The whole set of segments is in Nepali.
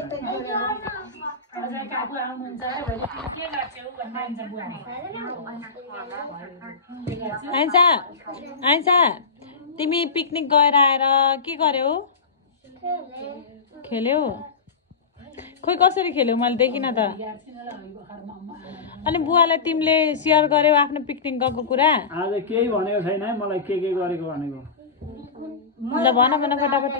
अझै काकु आउनुहुन्छ भोलि के गर्छौ भन्नुहुन्छ बुवाले आइसा आइसा तिमी पिकनिक गएर आएर के गर्यौ खेल्यौ खोइ कसरी खेल्यौ मैले देखिनँ त अनि बुवालाई तिमीले सेयर गर्यौ आफ्नो पिकनिक गएको कुरा आज केही भनेको छैन है मलाई के गरेको भनेको ल भन भन फटाफट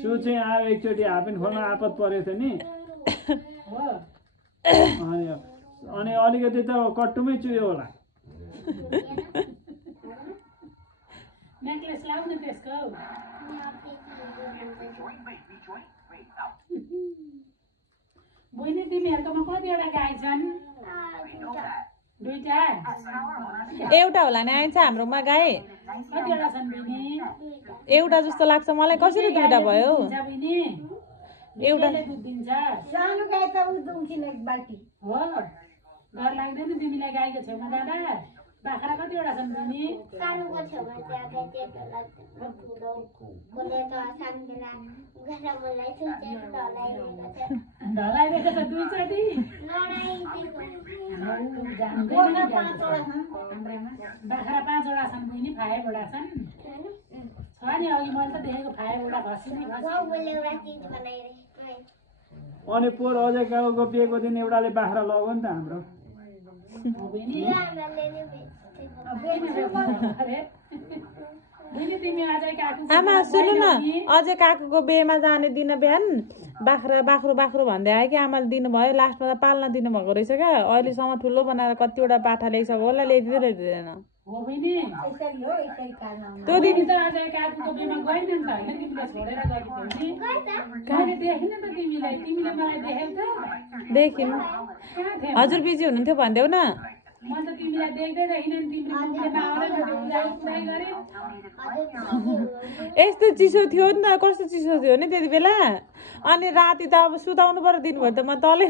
सु चाहिँ आयो एकचोटि हाफेन खोल्न आपत परेको थियो नि अनि अलिकति त कट्टुमै चुयो होला नेकलेस लाउन त्यसको बहिनी तिमीहरूकोमा कतिवटा गाई छन् दुईटा एउटा होला नि आइन्छ हाम्रोमा गाई कतिवटा छन् बहिनी एउटा जस्तो लाग्छ मलाई कसरी दुईटा भयो एउटा दुध दिन्छ सानो गाई त दुम्किन एक बाल्टी हो डर लाग्दैन तिमीलाई गाईको छेउमा जाँदा बाख्रा कतिवटा छन् बहिनी सानोको छेउमा चाहिँ त्यति लाग्छ बोले त सानोला गएर बोलाई सुन्छ ढलाइदिएको छ दुईचोटि बाख्रा 5 वटा छन् बहिनी 5 वटा छन् छ नि अघि मैले त देखेको 5 वटा खसी नि अनि पोहोर अझै काको बिहेको दिन एउटाले बाख्रा लग्यो नि त हाम्रो आमा सुन्नु न अझै काकुको बिहेमा जाने दिन बिहान बाख्रा बाख्रो भन्दै आयो कि आमाले दिनुभयो लास्टमा त पाल्न दिनुभएको रहेछ क्या अहिलेसम्म ठुलो बनाएर कतिवटा पाठा ल्याइसक्यो होला ल्याइदिँदै ल्याइदिँदैन त्यो दिन त आज काकुको बिहेमा गएन नि त हैन तिमीले छोडेर गएको थियौ नि कहिले देखिन त तिमीलाई तिमीले मलाई देखेौ त देखिन हजुर बिजी हुनुहुन्थ्यो भन्देऊ न म त तिमीलाई देख्दै देखिन नि तिमीले नआएर उडाइ गरे यस्तो चिसो थियो नि त कस्तो चिसो थियो नि त्यति बेला अनि राति त अब सुताउनु पर्यो दिनभर त म तलै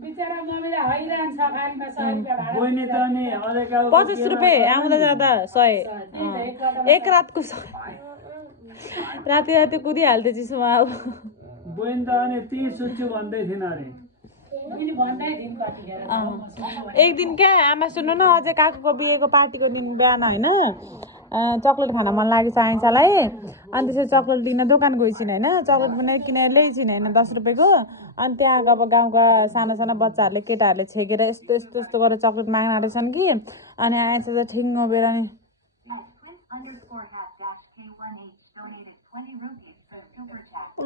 बिचारा मम्मीले हैरान छ खालीमा 100 रुपैयाँ भाडा बहिनी त नि अझै काको 50 रुपैयाँ आउँदा जाँदा 100 एक रातको 100 राति कुदिहाल्थ्यो चिसोमा अब बहिनी त अनि 30 सुच्छु भन्दै थिइन अरे एक दिन क्या आमा सुन्नु न अझै काकुको बिहेको पार्टीको दिन बिहान होइन चक्लेट खान मन लागेको छ आइन्सालाई अनि त्यसरी चक्लेट लिन दोकान गइछिन् होइन चक्लेट पनि किनेर ल्याइछिन् होइन 10 रुपियाँको अनि त्यहाँ अब गाउँका साना साना बच्चाहरूले केटाहरूले छेकेर यस्तो गरेर चक्लेट माग्न आँटेछन् कि अनि आइन्सा चाहिँ ठिङ्गो बेर नि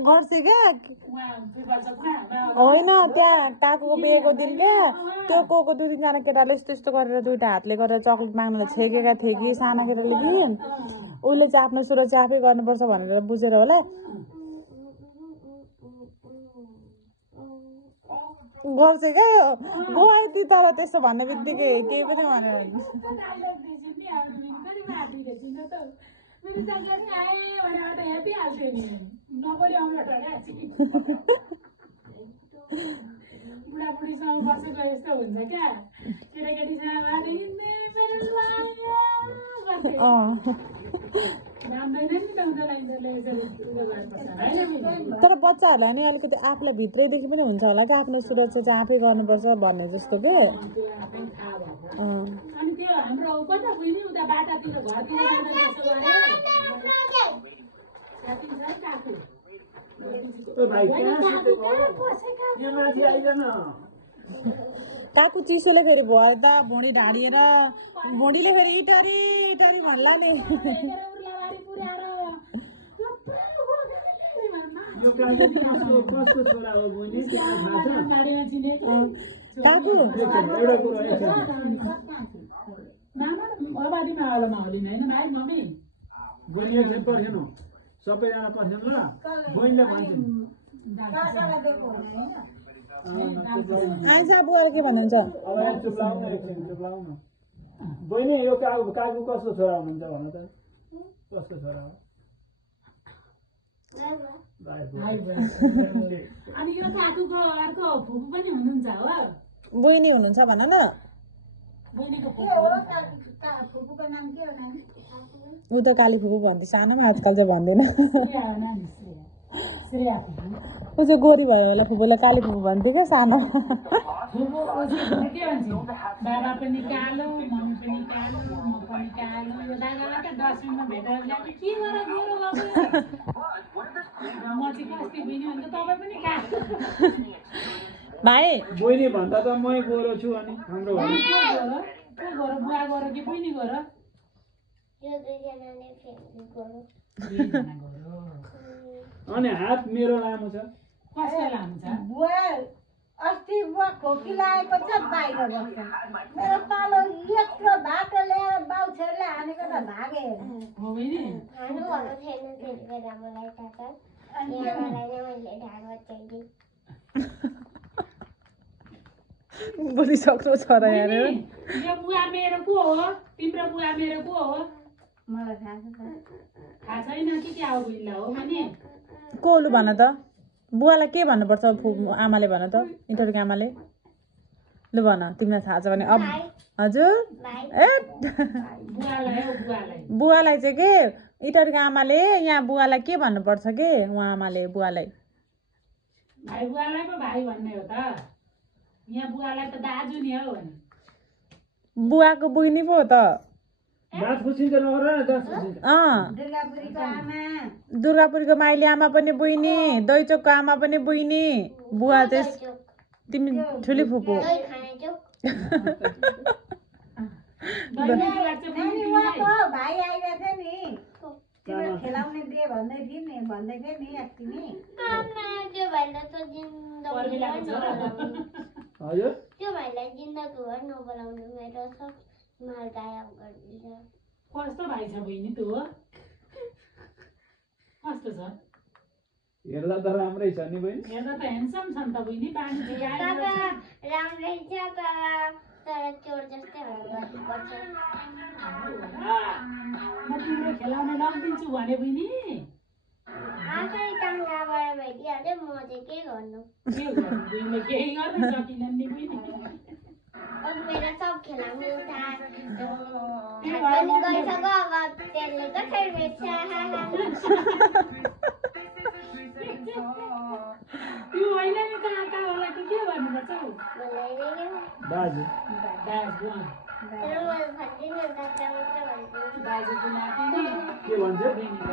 गर्छ क्या होइन त्यहाँ काकुको बिहेको दिन क्या त्यो को 2-3 जना केटाले यस्तो गरेर दुईटा हातले गरेर चक्लेट माग्न छेकेका थिए कि साना केटाले कि उसले चाहिँ आफ्नो सुरक्षा आफै गर्नुपर्छ भनेर बुझेर होला गर्छ क्या यो गएँ तर त्यसो भन्ने बित्तिकै केही पनि भनेर बुढाबुढीसँग बसेको यस्तो हुन्छ क्या केटाकेटीसँग तर बच्चाहरूलाई नि अलिकति आफूलाई भित्रैदेखि पनि हुन्छ होला कि आफ्नो सुरक्षा चाहिँ आफै गर्नुपर्छ भन्ने जस्तो के अनि त्यो हाम्रो कता बुझ्ने उता बाटातिर घरतिर काकु चिसोले फेरि भयो त भुँडी ढाडिएर भुँडीले फेरि इटारी भन्ला नि काकु सबैजना पर्छन् ल बहिनीले भन्छन् आइसा बुवाले के भन्नुहुन्छ अब चुप लाउनु एकछिन चुप लाउनु बहिनी यो काकु कस्तो छोरा हुनुहुन्छ भन त कस्तो छोरा हो अनि यो काकुको अर्को फुपू पनि हुनुहुन्छ हो बहिनी हुनुहुन्छ भन न बहिनीको के हो फुपूको नाम के हो नानी? ऊ त काली फुपू भन्थ्यो सानोमा, आजकल चाहिँ भन्दैन। श्रेया हो नानी, श्रेया फुपू। ऊ चाहिँ गोरी भयो होला फुपूलाई काली फुपू भन्थ्यो क्या सानो। फुपू उसले के भन्छ बाबा पनि कालो मम्मी पनि कालो म पनि कालो यो दादालाई त डस्टबिनमा भेटेर ल्याएको के गर गोरो लग्यो म चाहिँ कस्ती बहिनी भने तपाईँ पनि कालो भाइ बहिनी भन्दा त मै गोरो छु अनि हाम्रो को गोरो बुवा गोरो कि बहिनी गोरो यो दुईजनाले फेरि गरौँ। दुईजना गोरो अनि हात मेरो लामो छ कस्तो लामो छ बुवा अस्ति बुवा खोकी लागेको छ बाहिर बस्छ। मेरो पालो यत्रो बाटो ल्याएर बाउ छोरीले हानेको त भागे। हो बहिनी खानुहरू थिएन त्यति बेला मलाई थाहा छ। यहाँलाई नै मैले ढाड बचाइदिएँ। बोलिसक्नु छ र यार। बहिनी, यो बुवा मेरो को हो तिम्रो बुवा मेरो को हो मलाई थाहा छ। थाहा छैन कि क्या हो बहिनीलाई हो भने को लु भन त बुवालाई के भन्नुपर्छ आमाले भन त इन्टरको आमाले लु भन तिमीलाई थाहा छ भने अब हजुर ए बुवालाई हो बुवालाई बुवालाई चाहिँ के इटरको आमाले यहाँ बुवालाई के भन्नुपर्छ के उहाँ आमाले बुवालाई भाइ बुवालाई पो भाइ भन्ने हो त यहाँ बुवालाई त दाजु नि हो भने बुवाको बहिनी पो हो त दाँत खुसिन्छ नगर न दाँत खुसिन्छ दुर्गापुरीको आमा दुर्गापुरीको माइली आमा पनि बहिनी दैचोकको आमा पनि बहिनी बुवा चाहिँ तिमी ठुली फुपू दही खाने चोक। नानी उहाँको भाइ आइरहेको थियो नि तिम्रो खेलाउने दे भन्दै थियो नि अस्ति नि आमा, त्यो भाइलाई त जिन्दगी हजुर त्यो भाइलाई जिन्दगी भर नबोलाउनु मेरो सब माल गायब गरिदिन्छ। कस्तो भाइ छ बहिनी तँ हो कस्तो छ हेर्दा त राम्रै छ नि बहिनी हेर्दा त ह्यान्डसम छ नि त बहिनी पानी दादा राम्रै छ तर चोर जस्तै गर्नुपर्छ। म तिम्रो खेलाउने लगिदिन्छु भने बहिनी आफै टाङ्गाबाट भइदिइहाल्यो म चाहिँ के गर्नु। के गर्नु बहिनीले केही गर्न सकिनन् नि बहिनी अब मेरो सब खेलाउने उता पनि गइसक्यो अब त्यसले कसरी बेच्छ त्यो होइन नि कहाँ होला कि के भन्नुपर्छ हौ दाजु दाजु तर म भन्दिनँ दादा मात्र भन्छु। दाजुको नाति नि के भन्छ बहिनीले